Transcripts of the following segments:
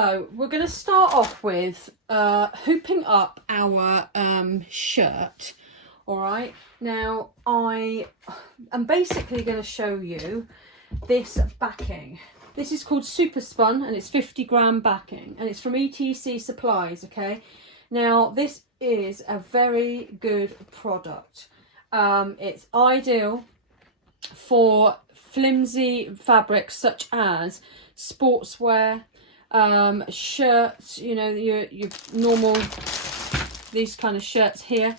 So we're going to start off with hooping up our shirt. All right, now I am basically going to show you this backing. This is called Super Spun and it's 50 gram backing and it's from ETC Supplies. Okay, now this is a very good product. It's ideal for flimsy fabrics such as sportswear, shirts, you know, your normal, these kind of shirts here.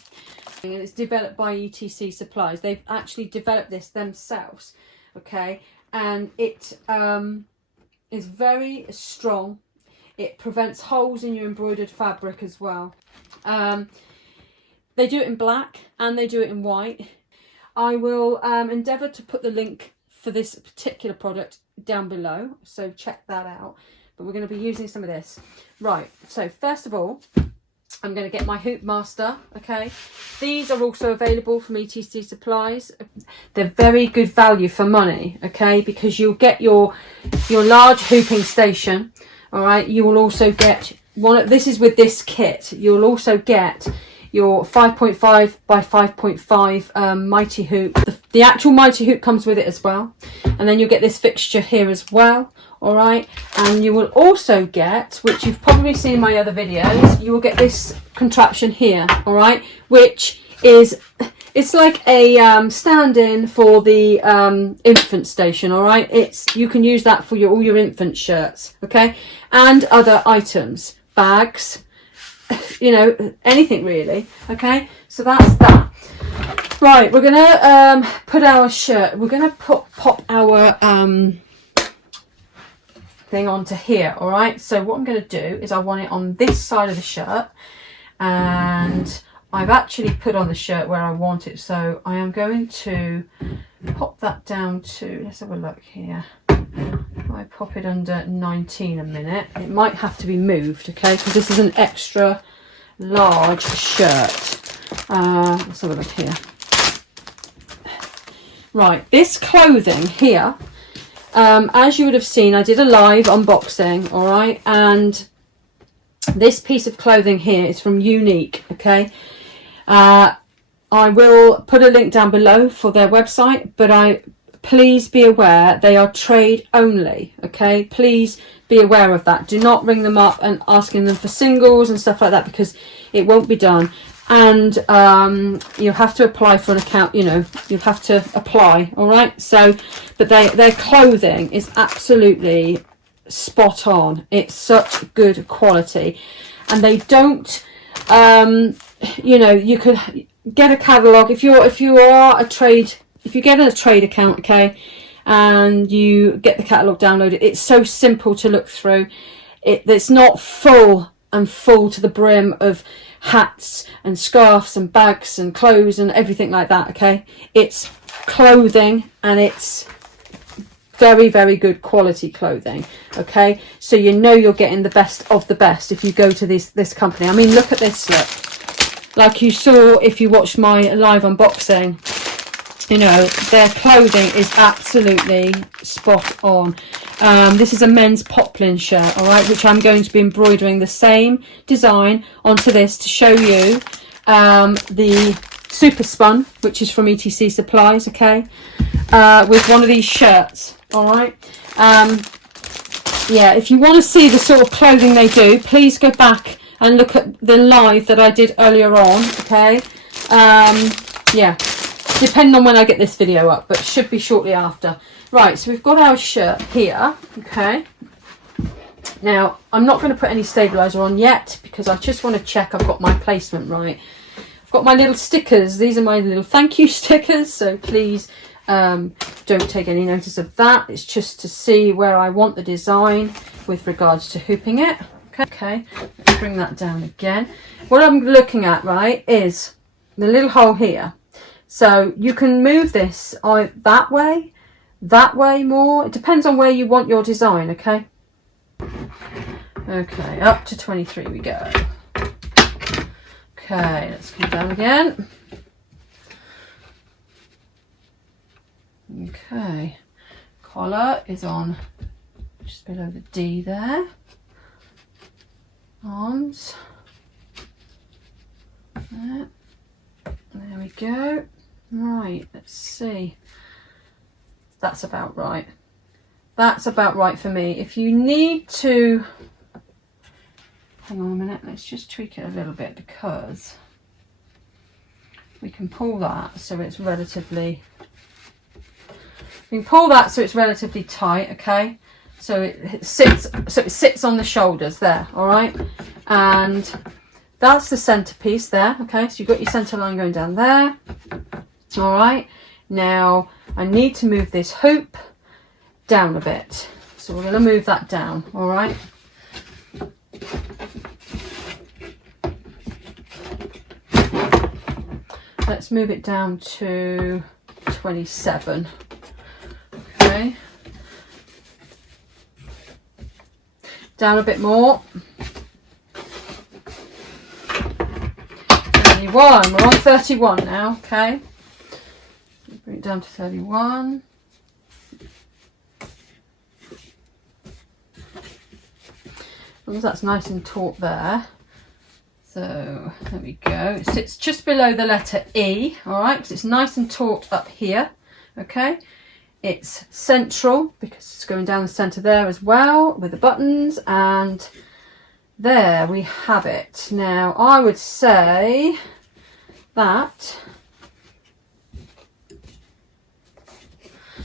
And it's developed by ETC Supplies. They've actually developed this themselves, okay, and it is very strong. It prevents holes in your embroidered fabric as well. They do it in black and they do it in white. I will endeavour to put the link for this particular product down below, so check that out. But we're going to be using some of this. Right, so first of all, I'm going to get my hoop master, okay? These are also available from ETC Supplies. They're very good value for money, okay? Because you'll get your large hooping station, all right? You will also get one, this is with this kit, you'll also get your 5.5 by 5.5 mighty hoop. The actual mighty hoop comes with it as well. And then you'll get this fixture here as well. All right. And you will also get, which you've probably seen in my other videos, you will get this contraption here. All right. Which is, it's like a stand-in for the infant station. All right. You can use that for all your infant shirts. Okay. And other items, bags, you know, anything really. Okay, so that's that. Right, we're gonna put our shirt, we're gonna pop our thing onto here. All right, so what I'm going to do is I want it on this side of the shirt, and I've actually put on the shirt where I want it, so I am going to pop that down to, let's have a look here. I pop it under 19 a minute. It might have to be moved, okay, because this is an extra large shirt. Let's have a look here. Right, this clothing here, as you would have seen, I did a live unboxing, all right, and this piece of clothing here is from Unique, okay. I will put a link down below for their website, but please be aware they are trade only, okay? Please be aware of that. Do not ring them up and asking them for singles and stuff like that, because it won't be done. And you have to apply for an account, you know, you have to apply, all right? So, but their clothing is absolutely spot on. It's such good quality. And they don't, you know, you could get a catalogue if you get a trade account, okay, and you get the catalogue downloaded. It's so simple to look through. It's not full to the brim of hats and scarves and bags and clothes and everything like that, okay. It's clothing, and it's very, very good quality clothing, okay. So you know you're getting the best of the best if you go to this company. I mean, look at this, look, like you saw if you watched my live unboxing. You know, their clothing is absolutely spot on. This is a men's Poplin shirt, all right, which I'm going to be embroidering the same design onto this to show you the Super Spun, which is from ETC Supplies, okay, with one of these shirts, all right. Yeah, if you want to see the sort of clothing they do, please go back and look at the live that I did earlier on, okay. Yeah. Depending on when I get this video up, but it should be shortly after. Right, so we've got our shirt here, okay. Now, I'm not going to put any stabiliser on yet, because I just want to check I've got my placement right. I've got my little stickers. These are my little thank you stickers, so please don't take any notice of that. It's just to see where I want the design with regards to hooping it. Okay, let's bring that down again. What I'm looking at, right, is the little hole here. So you can move this that way more. It depends on where you want your design, okay? Okay, up to 23 we go. Okay, let's come down again. Okay, collar is on just below the D there. arms. There we go. Right, let's see. That's about right. That's about right for me. If you need to, hang on a minute, let's just tweak it a little bit, because we can pull that so it's relatively, tight, okay? So it sits on the shoulders there, all right? And that's the centerpiece there, okay? So you've got your center line going down there, all right? Now I need to move this hoop down a bit, so we're going to move that down, all right? Let's move it down to 27. Okay, down a bit more. 31. We're on 31 now. Okay, bring it down to 31. As long as that's nice and taut there. So there we go. It sits just below the letter E, all right, because it's nice and taut up here. Okay, it's central because it's going down the center there as well with the buttons, and there we have it. Now I would say that,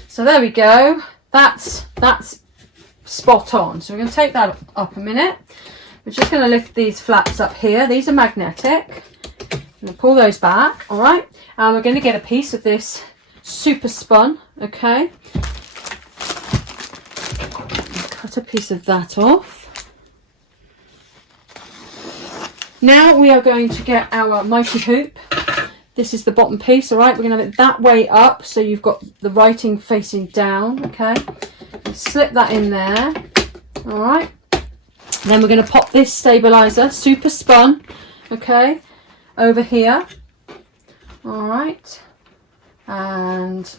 so there we go. That's spot on. So we're going to take that up a minute. We're just going to lift these flaps up here. These are magnetic. I'm going to pull those back, all right? And we're going to get a piece of this super spun, okay? Cut a piece of that off. Now we are going to get our mighty hoop. This is the bottom piece, all right? We're going to have it that way up, so you've got the writing facing down, okay? Slip that in there, all right? Then we're going to pop this stabilizer, super spun, okay, over here, all right, and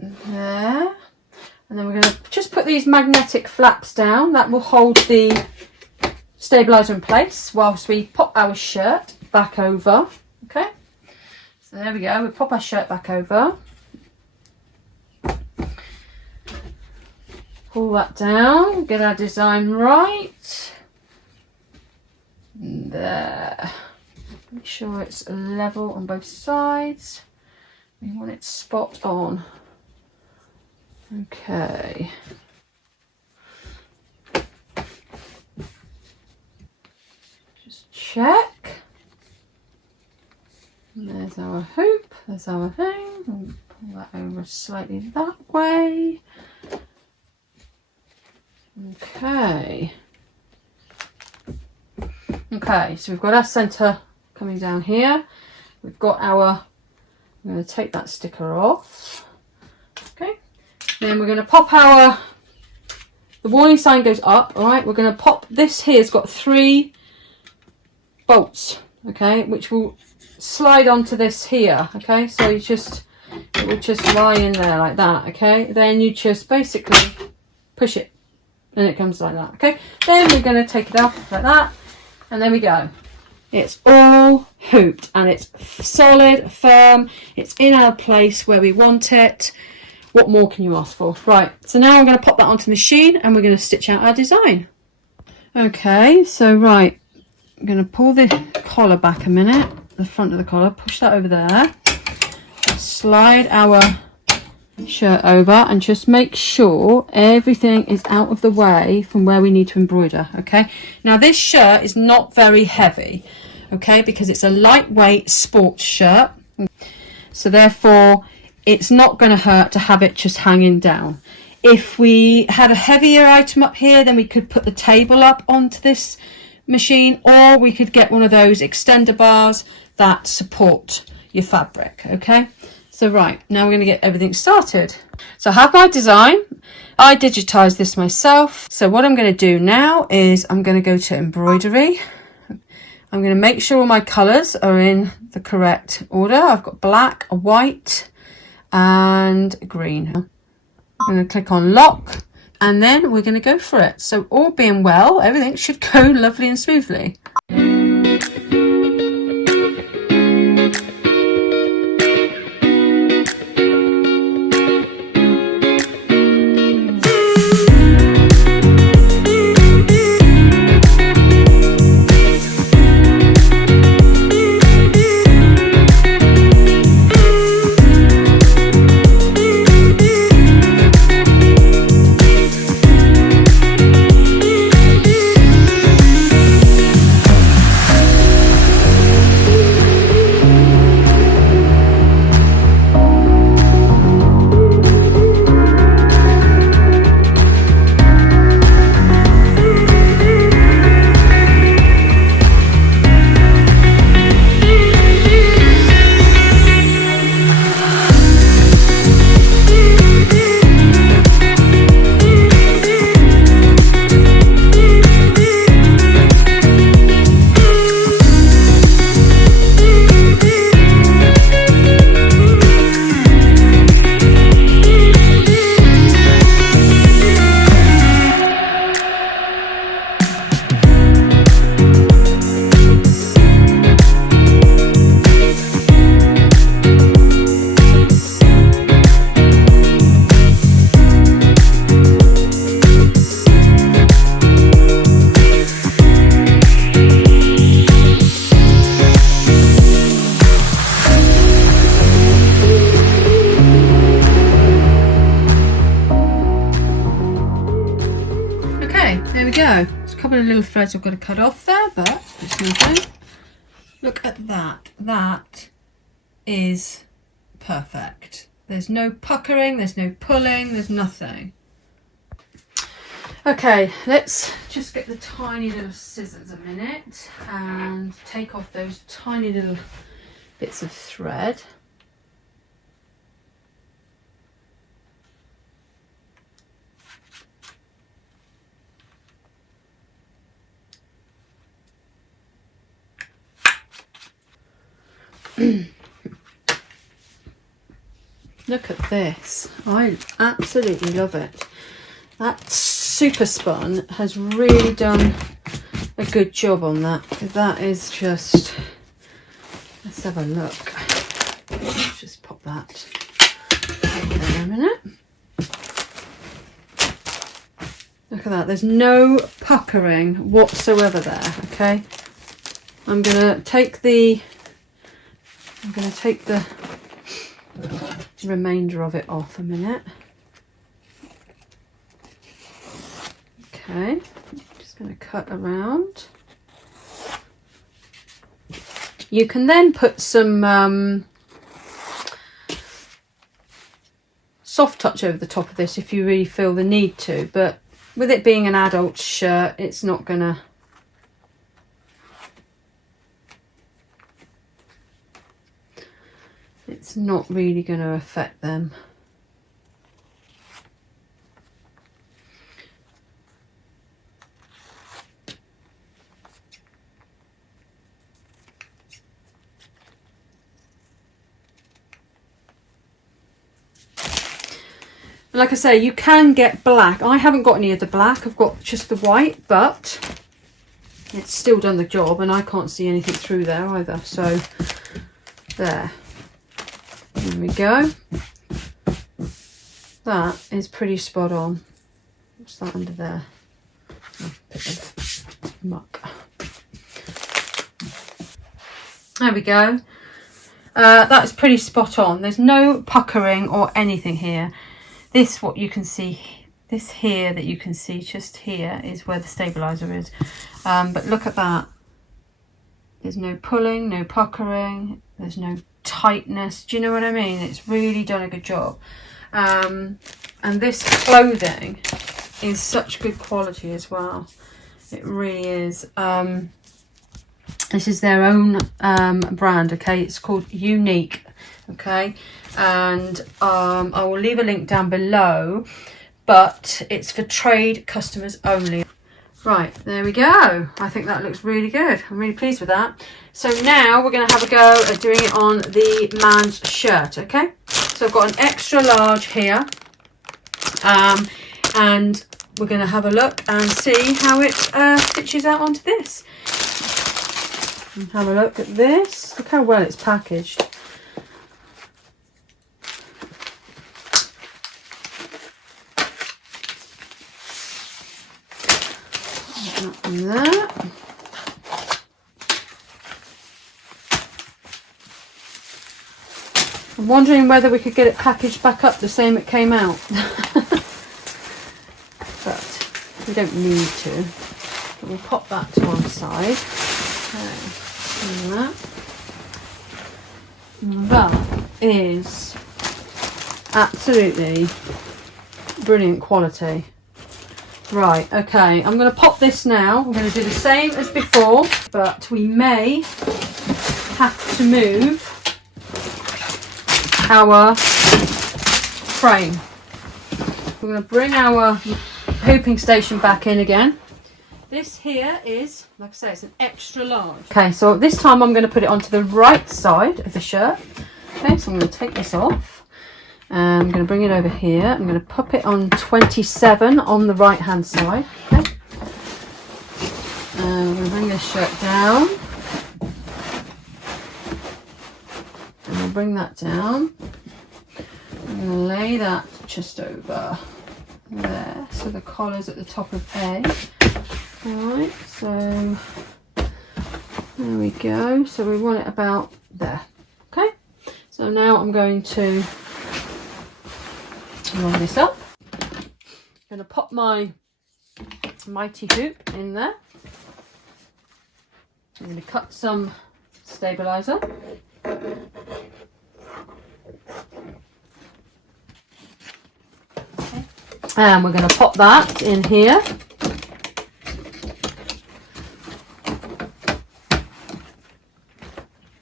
there, and then we're going to just put these magnetic flaps down. That will hold the stabilizer in place whilst we pop our shirt back over, okay. So there we go, we pop our shirt back over. Pull that down, get our design right. There. Make sure it's level on both sides. We want it spot on. Okay. Just check. And there's our hoop, there's our thing. We'll pull that over slightly that way. Okay. Okay, so we've got our center coming down here. We've got our, I'm going to take that sticker off. Okay. Then we're going to pop our, the warning sign goes up, all right. We're going to pop, this here's got 3 bolts, okay, which will slide onto this here, okay. So you just, it will just lie in there like that, okay. Then you just basically push it. And it comes like that, okay? Then we're going to take it off like that, and there we go. It's all hooped, and it's solid, firm. It's in our place where we want it. What more can you ask for? Right, so now I'm going to pop that onto the machine, and we're going to stitch out our design. Okay, so right, I'm going to pull the collar back a minute, the front of the collar, push that over there, slide our shirt over, and just make sure everything is out of the way from where we need to embroider. Okay, now this shirt is not very heavy, okay, because it's a lightweight sports shirt, so therefore it's not going to hurt to have it just hanging down. If we had a heavier item up here, then we could put the table up onto this machine, or we could get one of those extender bars that support your fabric. Okay, so right, now we're going to get everything started. So I have my design. I digitized this myself. So what I'm going to do now is I'm going to go to embroidery. I'm going to make sure all my colors are in the correct order. I've got black, a white and green. I'm going to click on lock. and then we're going to go for it. So all being well, everything should go lovely and smoothly. There we go. There's a couple of little threads I've got to cut off there, but it's nothing. Look at that. That is perfect. There's no puckering, there's no pulling, there's nothing. Okay, let's just get the tiny little scissors a minute and take off those tiny little bits of thread. Look at this. I absolutely love it. That super spun has really done a good job on that. That is just, let's have a look. Let's just pop that there a minute. Look at that. There's no puckering whatsoever there. Okay, I'm gonna take the remainder of it off a minute. Okay, just going to cut around. You can then put some soft touch over the top of this if you really feel the need to, but with it being an adult shirt, it's not gonna not really going to affect them. Like I say, you can get black. I haven't got any of the black, I've got just the white, but it's still done the job and I can't see anything through there either. So there. There we go. That is pretty spot on. What's that under there? Oh, bit of muck. There we go. That is pretty spot on. There's no puckering or anything here. This, what you can see, this here that you can see just here is where the stabilizer is. But look at that. There's no pulling, no puckering. There's no tightness. Do you know what I mean? It's really done a good job. And this clothing is such good quality as well. It really is. This is their own brand, okay? It's called Unique, okay? And I will leave a link down below, but it's for trade customers only. Right, there we go. I think that looks really good. I'm really pleased with that. So now we're going to have a go at doing it on the man's shirt, okay? So I've got an extra large here. And we're going to have a look and see how it stitches out onto this. And have a look at this. Look how well it's packaged. And that. I'm wondering whether we could get it packaged back up the same it came out. But we don't need to. But we'll pop that to one side. Okay. That is absolutely brilliant quality. Right, okay, I'm going to pop this now. We're going to do the same as before, but we may have to move our frame. We're going to bring our hooping station back in again. This here is, like I say, it's an extra large. Okay, so this time I'm going to put it onto the right side of the shirt. Okay, so I'm going to take this off. I'm going to bring it over here. I'm going to pop it on 27 on the right hand side. Okay. I'm going to bring this shirt down. And I'll bring that down. I'm going to lay that just over there. So the collar's at the top of A. Alright, so there we go. So we want it about there. Okay. So now I'm going to roll this up. I'm going to pop my mighty hoop in there. I'm going to cut some stabilizer. Okay. And we're going to pop that in here.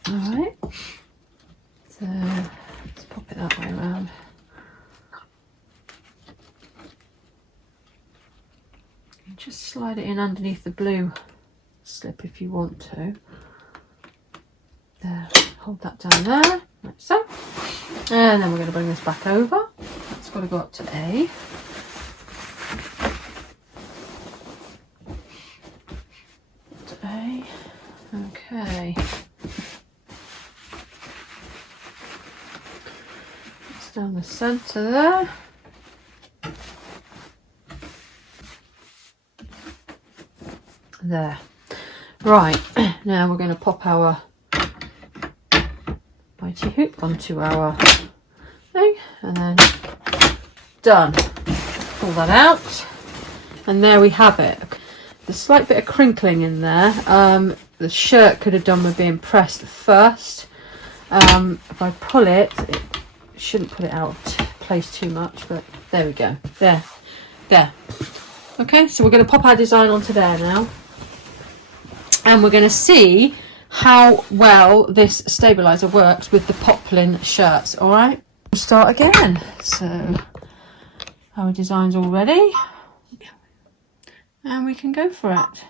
Alright. So let's pop it that way around. Just slide it in underneath the blue slip if you want to. There, hold that down there, like so. And then we're going to bring this back over. It's got to go up to A. To A. Okay. It's down the centre there. There. Right, now we're going to pop our mighty hoop onto our thing and then done. Pull that out and there we have it. There's a slight bit of crinkling in there. The shirt could have done with being pressed first. If I pull it, it shouldn't put it out of place too much, but there we go. There. Okay, so we're going to pop our design onto there now. And we're going to see how well this stabilizer works with the Poplin shirts. All right, we'll start again. So our design's all ready. And we can go for it.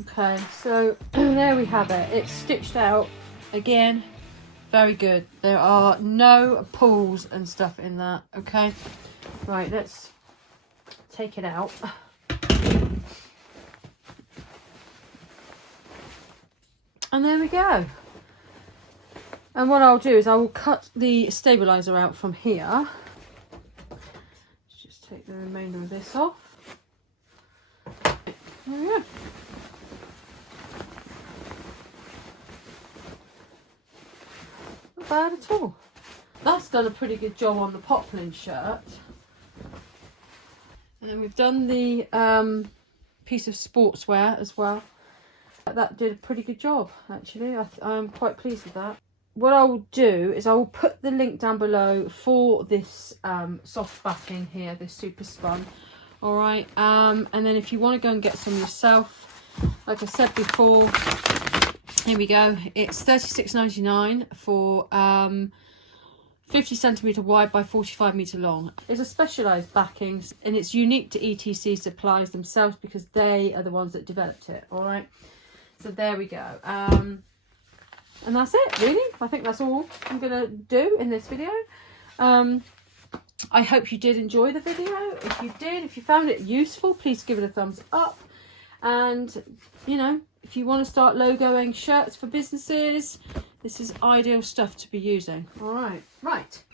Okay, so there we have it. It's stitched out again. Very good. There are no pulls and stuff in that. Okay, right, let's take it out. And there we go. And what I'll do is I will cut the stabilizer out from here. Let's just take the remainder of this off. There we go. Not bad at all. That's done a pretty good job on the Poplin shirt. And then we've done the piece of sportswear as well. That did a pretty good job, actually. I'm quite pleased with that. What I will do is I will put the link down below for this soft backing here, this super spun. All right, and then if you want to go and get some yourself, like I said before, here we go. It's $36.99 for 50 centimetre wide by 45 metre long. It's a specialised backing, and it's unique to ETC Supplies themselves because they are the ones that developed it. All right, so there we go. And that's it, really. I think that's all I'm going to do in this video. I hope you did enjoy the video. If you did, if you found it useful, please give it a thumbs up. And, you know, if you want to start logoing shirts for businesses, this is ideal stuff to be using. All right. Right.